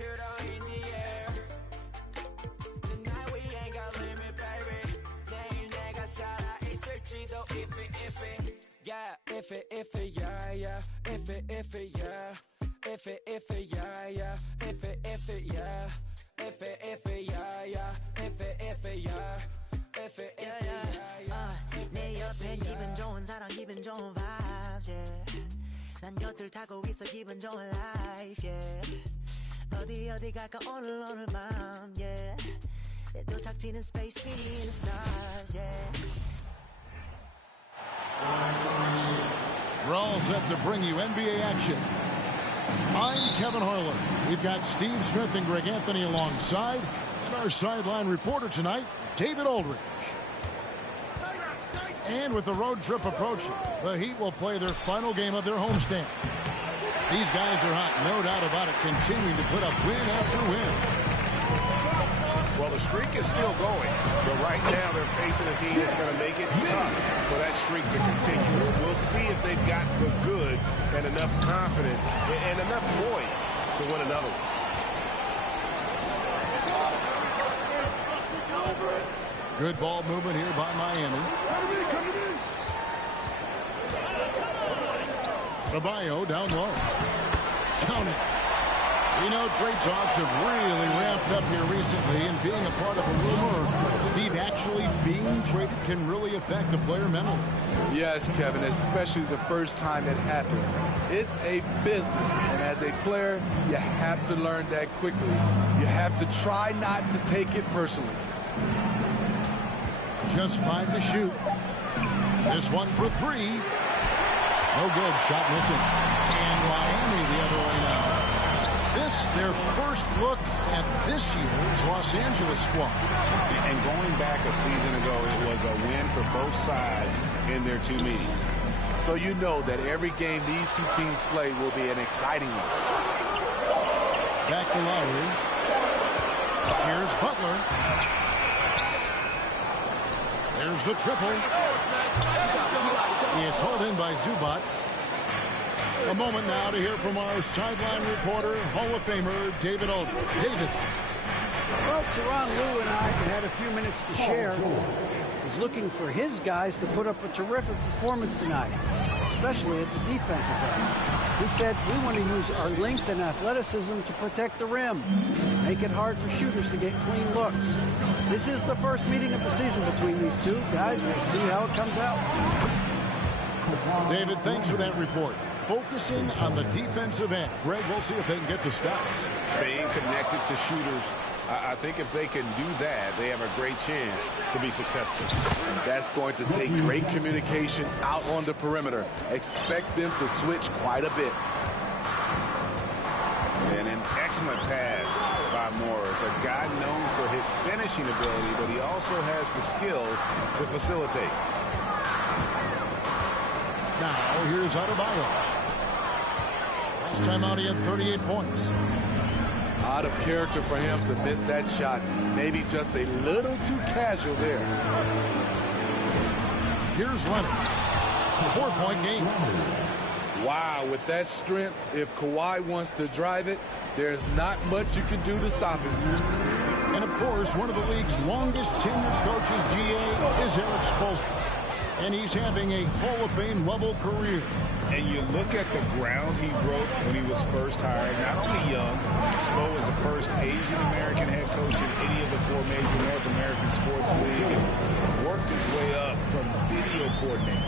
in the air. Tonight we ain't got limit, baby. 내일 내가 살아 있을지도 if it, yeah. If it, yeah, yeah. If it, yeah. If it, yeah, yeah. If it, yeah. If it, yeah, yeah. If it, yeah. If it, yeah. 내 옆엔 기분 좋은 사람, 기분 좋은 vibes, yeah. 난 곁을 타고 있어, 기분 좋은 life, yeah. 어디 갈까 오늘 밤, yeah. 또 작지는 space in the stars, yeah. We're all set to bring you NBA action. I'm Kevin Harlan. We've got Steve Smith and Greg Anthony alongside, and our sideline reporter tonight, David Aldridge. And with the road trip approaching, the Heat will play their final game of their homestand. These guys are hot, no doubt about it, continuing to put up win after win. Well, the streak is still going, but right now they're facing a team that's going to make it tough for that streak to continue. We'll see if they've got the goods and enough confidence and enough poise to win another one. Good ball movement here by Miami. Adebayo down low. Count it. We know trade talks have really ramped up here recently, and being a part of a rumor, Steve, actually being traded can really affect the player mentally. Yes, Kevin, especially the first time it happens. It's a business, and as a player, you have to learn that quickly. You have to try not to take it personally. Just 5 to shoot. This one for 3. No good. Shot missing. And Miami the other way now. This, their first look at this year's Los Angeles squad. And going back a season ago, it was a win for both sides in their two meetings. So you know that every game these two teams play will be an exciting one. Back to Lowry. Here's Butler. There's the triple. It's hauled in by Zubats. A moment now to hear from our sideline reporter, Hall of Famer David Aldridge. David. Well, Tyronn Lue and I had a few minutes to share. He's looking for his guys to put up a terrific performance tonight, especially at the defensive end. He said, we want to use our length and athleticism to protect the rim, make it hard for shooters to get clean looks. This is the first meeting of the season between these two guys. We'll see how it comes out. David, thanks for that report. Focusing on the defensive end. Greg, we'll see if they can get the stops. Staying connected to shooters. I think if they can do that, they have a great chance to be successful. And that's going to take great communication out on the perimeter. Expect them to switch quite a bit. And an excellent pass by Morris. A guy known for his finishing ability, but he also has the skills to facilitate. Now, here's Adebayo. Last time out, he had 38 points. Out of character for him to miss that shot. Maybe just a little too casual there. Here's Leonard. 4-point game. Wow, with that strength, if Kawhi wants to drive it, there's not much you can do to stop him. And, of course, one of the league's longest tenured coaches, GA, is Eric Spoelstra. And he's having a Hall of Fame level career. And you look at the ground he broke when he was first hired. Not only young, Spo was the first Asian-American head coach in any of the 4 major North American sports leagues, and worked his way up from video coordinator.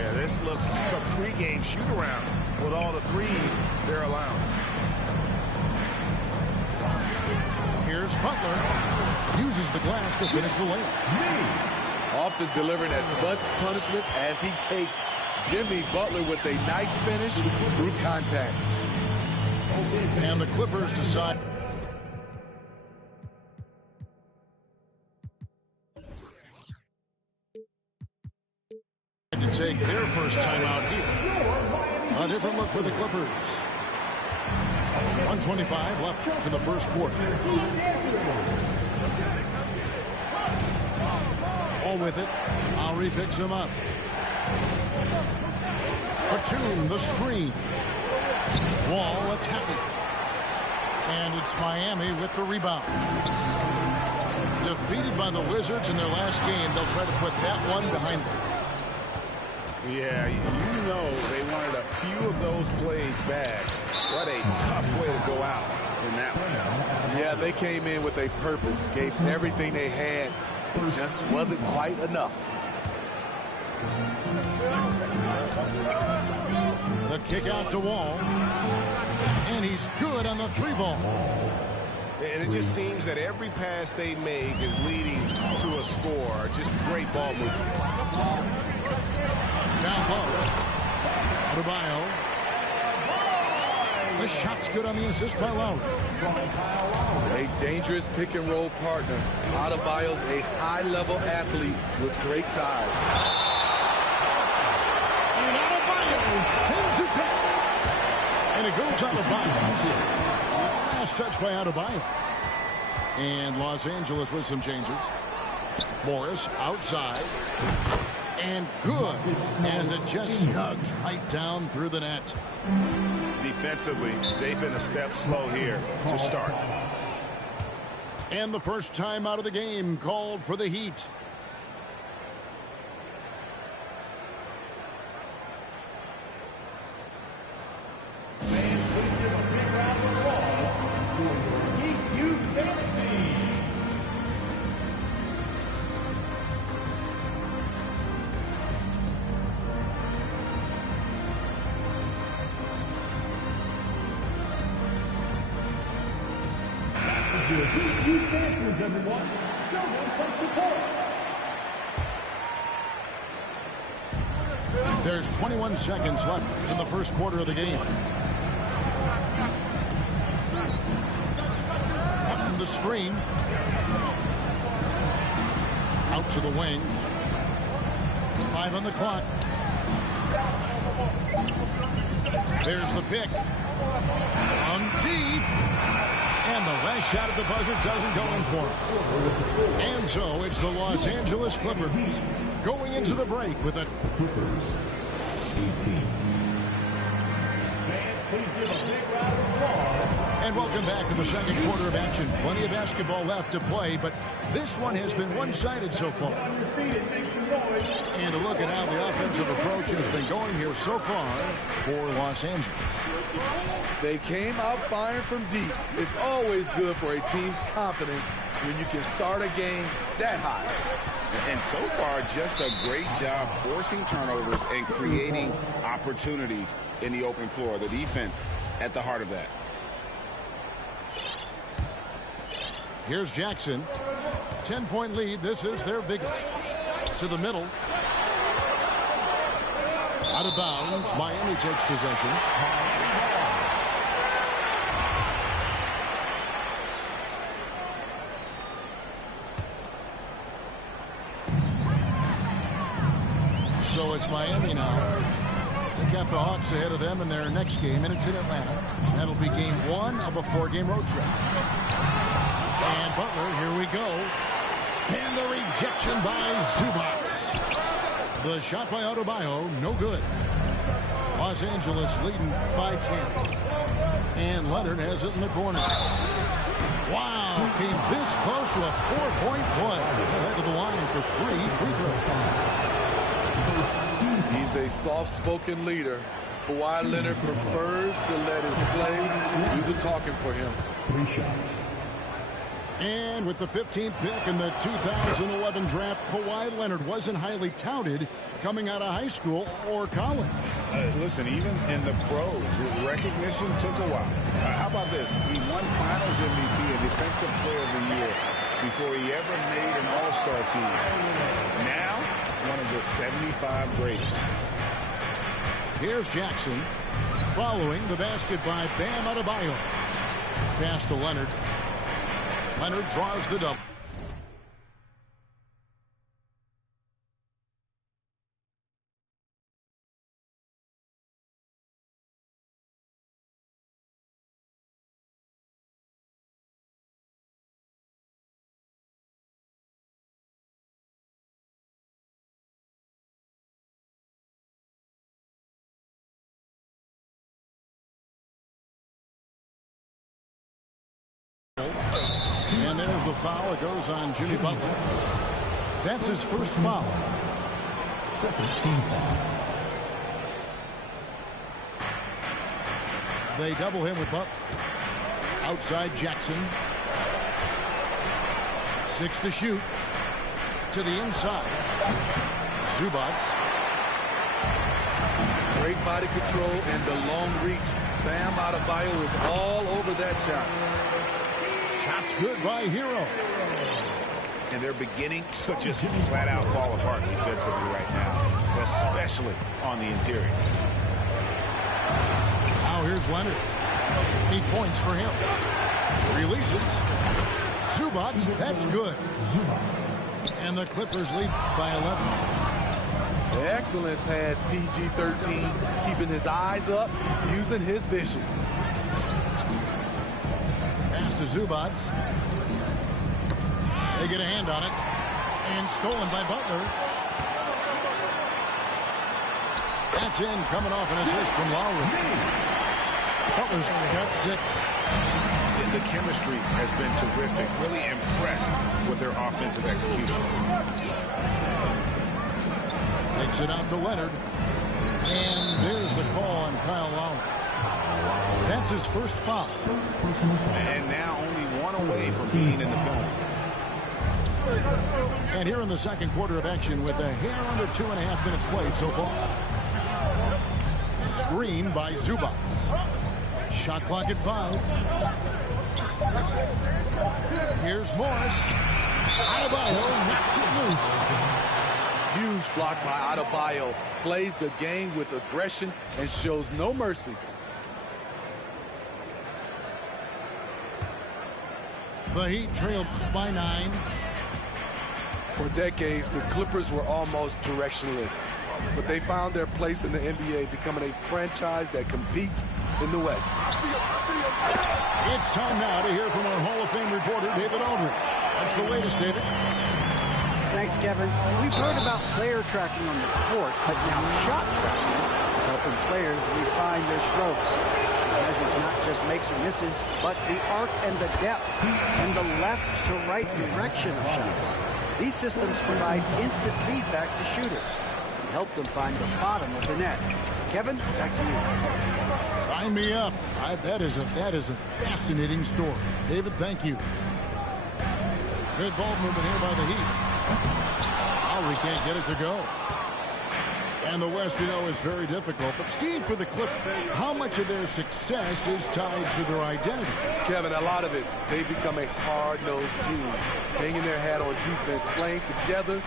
Yeah, this looks like a pregame shoot-around with all the threes they're allowing. Here's Butler. Uses the glass to finish the layup. Often delivering as much punishment as he takes. Jimmy Butler with a nice finish through contact. And the Clippers decide to take their first time out here. A different look for the Clippers. 1:25 left in the first quarter. All with it. Lowry picks him up. Batum, the screen. Wall attacking. And it's Miami with the rebound. Defeated by the Wizards in their last game, they'll try to put that one behind them. Yeah, you know they wanted a few of those plays back. What a tough way to go out in that one. Yeah, they came in with a purpose, gave everything they had. It just wasn't quite enough. The kick out to Wall. And he's good on the 3-ball. And it just seems that every pass they make is leading to a score. Just great ball movement. Down low. Adebayo. The shot's good on the assist by Lowry. A dangerous pick-and-roll partner. Adebayo's a high-level athlete with great size. And Adebayo sends it back. And it goes out of bounds. Last touch by Adebayo. And Los Angeles with some changes. Morris outside. And good as it just snugs right down through the net. Defensively, they've been a step slow here to start. And the first time out of the game called for the Heat. Everyone, show them some support. There's 21 seconds left in the first quarter of the game. On the screen. Out to the wing. 5 on the clock. There's the pick. On deep. And the last shot at the buzzer doesn't go in for him. And so it's the Los Angeles Clippers going into the break with a Clippers 18. Fans, please give a big round of applause. And welcome back to the second quarter of action. Plenty of basketball left to play, but this one has been one-sided so far. And a look at how the offensive approach has been going here so far for Los Angeles. They came out firing from deep. It's always good for a team's confidence when you can start a game that high. And so far, just a great job forcing turnovers and creating opportunities in the open floor. The defense at the heart of that. Here's Jackson. 10-point lead. This is their biggest. To the middle. Out of bounds. Miami takes possession. So it's Miami now. They've got the Hawks ahead of them in their next game, and it's in Atlanta. That'll be game 1 of a 4-game road trip. And Butler, here we go. And the rejection by Zubac. The shot by Adebayo, no good. Los Angeles leading by 10. And Leonard has it in the corner. Wow, came this close to a 4-point play. Head to the line for 3 free throws. He's a soft-spoken leader. Kawhi Leonard prefers to let his play do the talking for him. 3 shots. And with the 15th pick in the 2011 draft, Kawhi Leonard wasn't highly touted coming out of high school or college. Listen, even in the pros, recognition took a while. How about this? He won Finals MVP and Defensive Player of the Year before he ever made an All-Star team. Now, one of the 75 greatest. Here's Jackson following the basket by Bam Adebayo. Pass to Leonard. Leonard draws the double. And there's the foul. It goes on Jimmy Butler. That's his first foul. Second team foul. They double him with Butler. Outside Jackson. 6 to shoot. To the inside. Zubac. Great body control and the long reach. Bam Adebayo is all over that shot. Shot's good by Hero. And they're beginning to just flat out fall apart defensively right now, especially on the interior. Now here's Leonard. 8 points for him. Releases. Zubac, that's good. And the Clippers lead by 11. Excellent pass, PG-13, keeping his eyes up, using his vision. Pass to Zubac. They get a hand on it. And stolen by Butler. That's in, coming off an assist from Lowry. Butler's got 6. And the chemistry has been terrific. Really impressed with their offensive execution. Takes it out to Leonard. And there's the call on Kyle Lowry. That's his first foul. And now only one away from being in the penalty. And here in the second quarter of action with a hair under 2.5 minutes played so far. Screen by Zubac. Shot clock at 5. Here's Morris. Adebayo knocks it loose. Huge block by Adebayo. Plays the game with aggression and shows no mercy. The Heat trailed by 9. For decades, the Clippers were almost directionless, but they found their place in the NBA, becoming a franchise that competes in the West. It's time now to hear from our Hall of Fame reporter, David Aldridge. That's the latest, David. Thanks, Kevin. We've heard about player tracking on the court, but now shot tracking is helping players refine their strokes. It measures not just makes or misses, but the arc and the depth and the left to right direction of shots. These systems provide instant feedback to shooters and help them find the bottom of the net. Kevin, back to you. Sign me up. That is a fascinating story. David, thank you. Good ball movement here by the Heat. Lowry can't get it to go. And the West, you know, is very difficult. But Steve, for the Clippers, how much of their success is tied to their identity? Kevin, a lot of it. They become a hard-nosed team, hanging their hat on defense, playing together,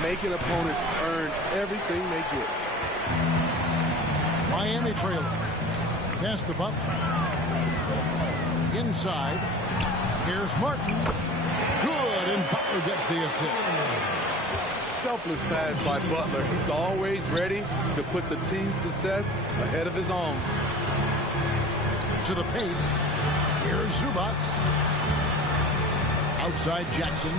making opponents earn everything they get. Miami trailer. Pass to Butler. Inside. Here's Martin. Good, and Butler gets the assist. Selfless pass by Butler. He's always ready to put the team's success ahead of his own. To the paint. Here's Zubac. Outside Jackson.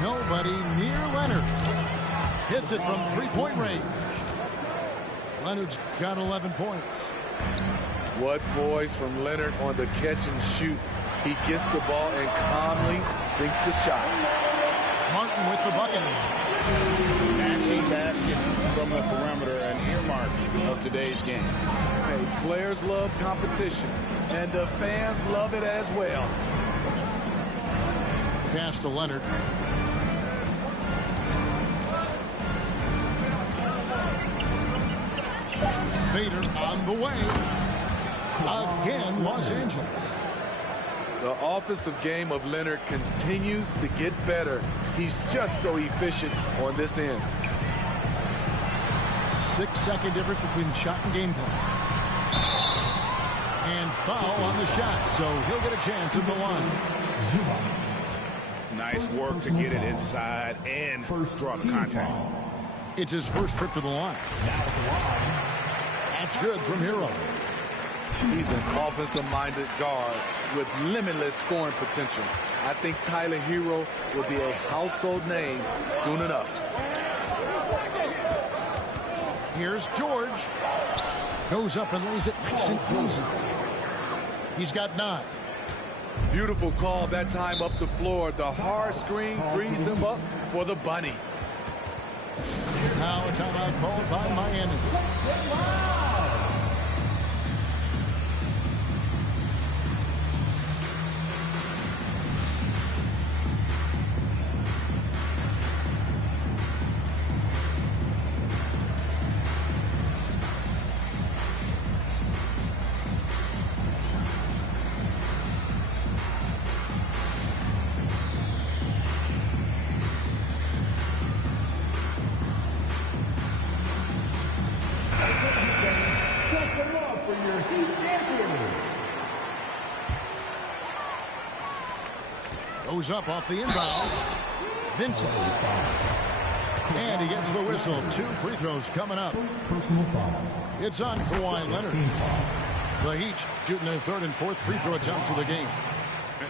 Nobody near Leonard. Hits it from three-point range. Leonard's got 11 points. What boys from Leonard on the catch and shoot. He gets the ball and calmly sinks the shot. Martin with the bucket. Matching baskets from the perimeter, an earmark of today's game. Hey, players love competition, and the fans love it as well. Pass to Leonard. Fader on the way. Again, Los Angeles. The offensive game of Leonard continues to get better. He's just so efficient on this end. 6-second difference between the shot and game clock. And foul on the shot, so he'll get a chance at the line. Nice work to get it inside and draw the contact. It's his first trip to the line. That's good from Hero. He's an offensive-minded guard with limitless scoring potential. I think Tyler Hero will be a household name soon enough. Here's George. Goes up and lays it nice and easy. He's got 9. Beautiful call that time up the floor. The hard screen frees him up for the bunny. Now a timeout called by Miami. Goes up off the inbound. Vincent. And he gets the whistle. 2 free throws coming up. It's on Kawhi Leonard. The Heat shooting their 3rd and 4th free throw attempts of the game.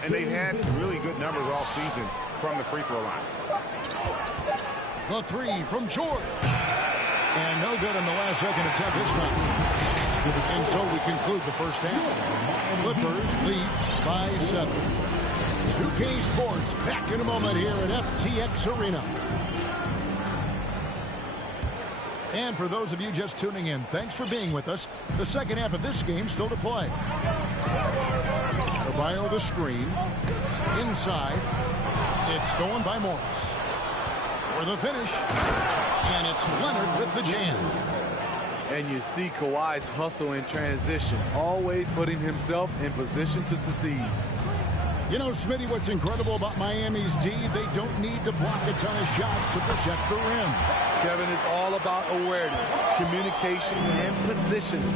And they've had really good numbers all season from the free throw line. The 3 from George. And no good in the last second attempt this time. And so we conclude the first half. Clippers lead by 7. 2K Sports back in a moment here at FTX Arena. And for those of you just tuning in, thanks for being with us. The second half of this game still to play. Adebayo the screen. Inside. It's stolen by Morris. For the finish. And it's Leonard with the jam. And you see Kawhi's hustle in transition, always putting himself in position to succeed. You know, Smitty, what's incredible about Miami's D, they don't need to block a ton of shots to protect the rim. Kevin, it's all about awareness, communication, and positioning.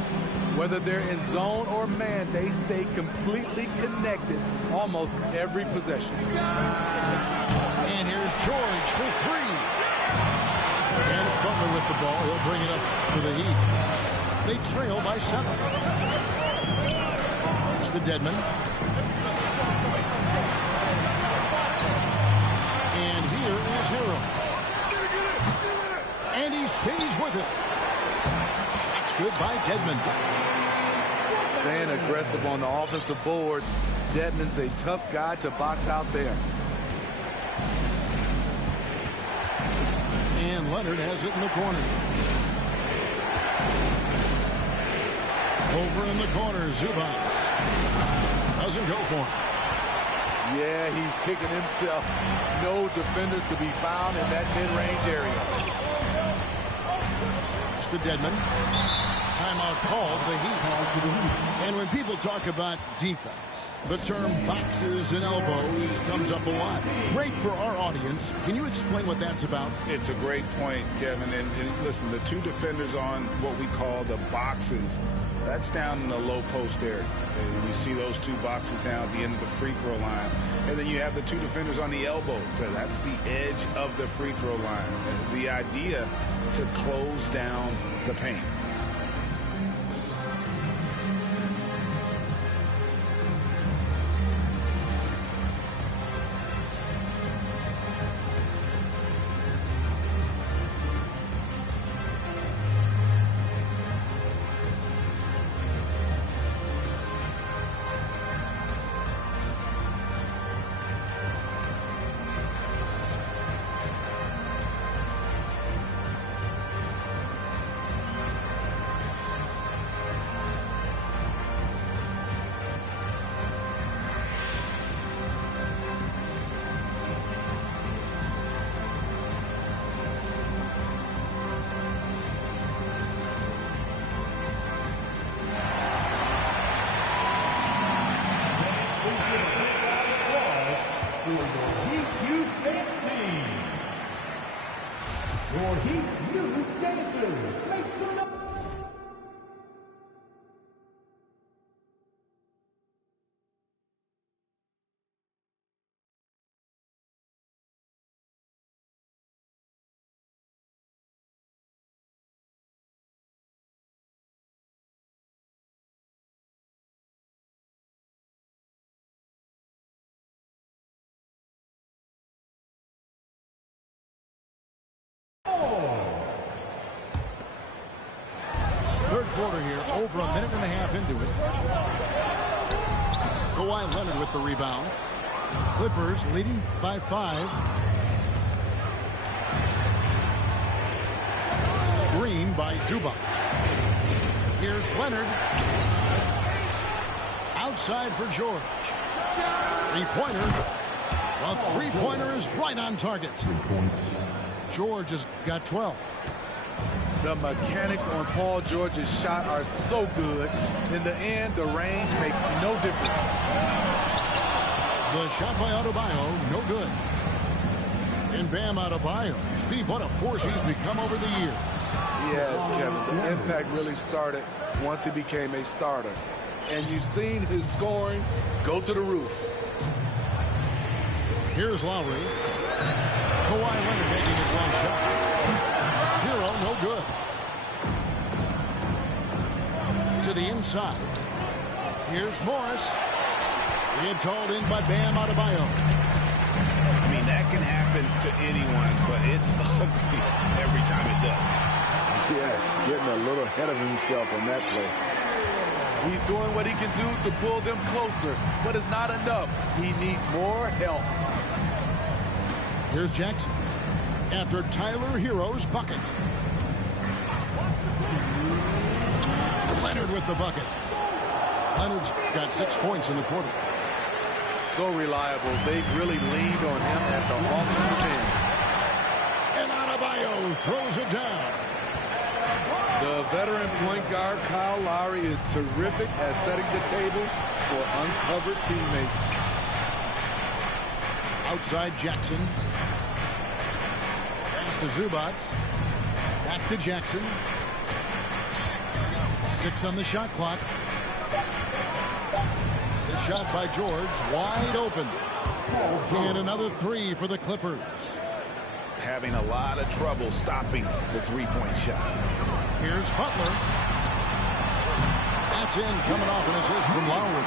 Whether they're in zone or man, they stay completely connected almost every possession. And here's George for 3. And it's Butler with the ball. He'll bring it up for the Heat. They trail by 7. Here's to Dedmon. And here is Hero. And he stays with it. Shots good by Dedmon. Staying aggressive on the offensive boards. Dedmon's a tough guy to box out there. And Leonard has it in the corner. Over in the corner, Zubats. Doesn't go for him. Yeah, he's kicking himself. No defenders to be found in that mid-range area. It's to Dedmon. Timeout called the Heat. And when people talk about defense, the term boxes and elbows comes up a lot. Great for our audience. Can you explain what that's about? It's a great point, Kevin. And listen, the 2 defenders on what we call the boxes, that's down in the low post area. And you see those 2 boxes down at the end of the free throw line. And then you have the 2 defenders on the elbows. So that's the edge of the free throw line. And the idea to close down the paint. Third quarter here, over a minute and a half into it. Kawhi Leonard with the rebound. Clippers leading by 5. Screen by Zubac. Here's Leonard. Outside for George. Three-pointer. A three-pointer is right on target. 3 points. George has got 12. The mechanics on Paul George's shot are so good. In the end, the range makes no difference. The shot by Adebayo, no good. And Bam Adebayo. Steve, what a force he's become over the years. Yes, Kevin, the impact really started once he became a starter. And you've seen his scoring go to the roof. Here's Lowry. Kawhi Leonard making his long shot. Hero, no good. To the inside. Here's Morris. It's hauled in by Bam Adebayo. I mean, that can happen to anyone, but it's ugly every time it does. Yes, getting a little ahead of himself on that play. He's doing what he can do to pull them closer, but it's not enough. He needs more help. Here's Jackson. After Tyler Hero's bucket. Leonard with the bucket. Leonard's got 6 points in the quarter. So reliable. They've really leaned on him at the offensive end. And Adebayo throws it down. The veteran point guard, Kyle Lowry, is terrific at setting the table for uncovered teammates. Outside Jackson. Pass to Zubac. Back to Jackson. 6 on the shot clock. The shot by George, wide open. And another 3 for the Clippers. Having a lot of trouble stopping the three-point shot. Here's Butler. That's in, coming off an assist from Lowry.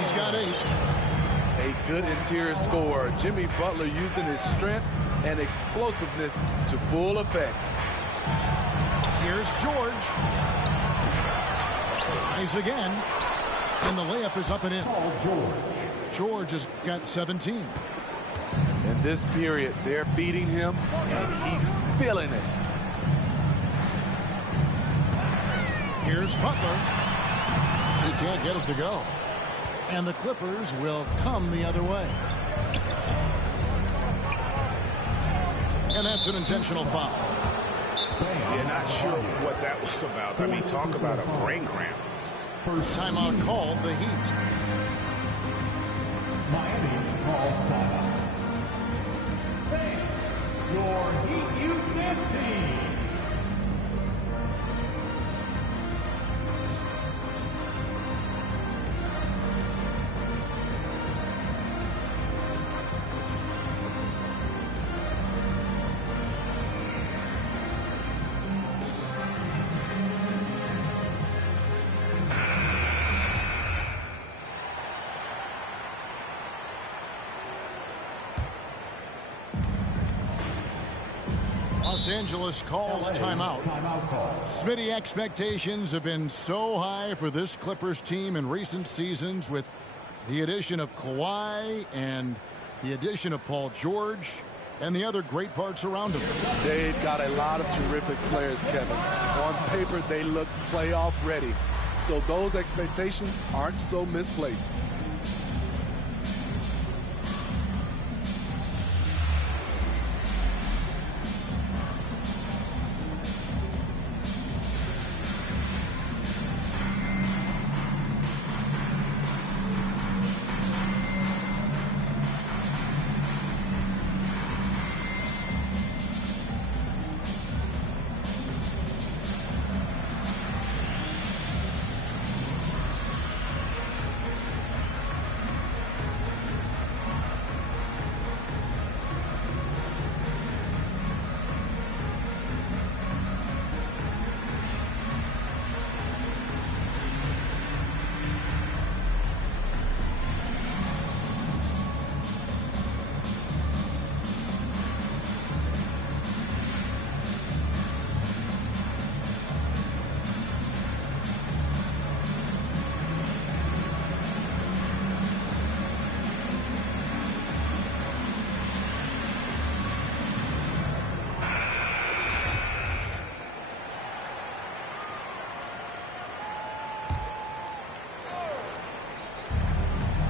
He's got 8. A good interior scorer. Jimmy Butler using his strength and explosiveness to full effect. Here's George. Tries again. And the layup is up and in. George has got 17. In this period, they're feeding him, and he's feeling it. Here's Butler. He can't get it to go. And the Clippers will come the other way. And that's an intentional foul. You're not sure what that was about. I mean, talk about a brain cramp. First timeout called, the Heat. Miami calls timeout. Your Heat Youth team. Los Angeles calls timeout. Smitty, expectations have been so high for this Clippers team in recent seasons with the addition of Kawhi and the addition of Paul George and the other great parts around him. They've got a lot of terrific players, Kevin. On paper, they look playoff ready. So those expectations aren't so misplaced.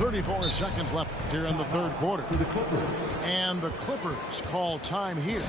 34 seconds left here in the third quarter. And the Clippers call time here.